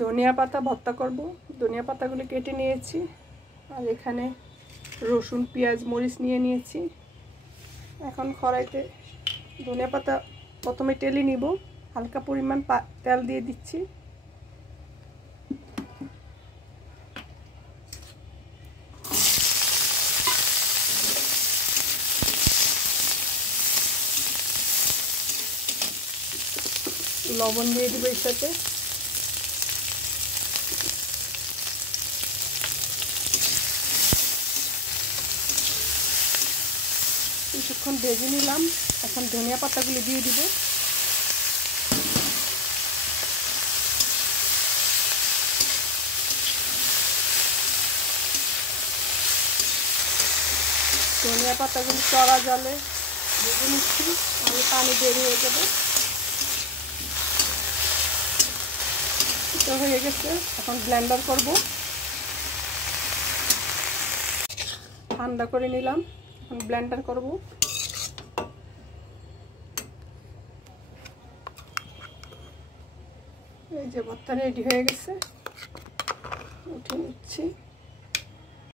ধনিয়া পাতা ভর্তা করব। ধনিয়া পাতাগুলি কেটে নিয়েছি, আর এখানে রসুন পেঁয়াজ মরিচ নিয়ে নিয়েছি। এখন কড়াইতে ধনিয়া পাতা প্রথমে টেলে নিব, হালকা পরিমাণ তেল দিয়ে দিচ্ছি। লবণ দিয়ে দিব এর সাথে। কিছুক্ষণ ভেজে নিলাম, এখন ধনিয়া পাতাগুলি দিয়ে দিব। ধনিয়া পাতাগুলি চড়া জলে ভেজে নিচ্ছি, তাহলে পানি বের হয়ে যাবে। তো হয়ে গেছে, এখন ব্লেন্ডার করব। ঠান্ডা করে নিলাম, এখন ব্লেন্ডার করব। এই যে ভর্তা রেডি হয়ে গেছে, উঠে নিচ্ছি।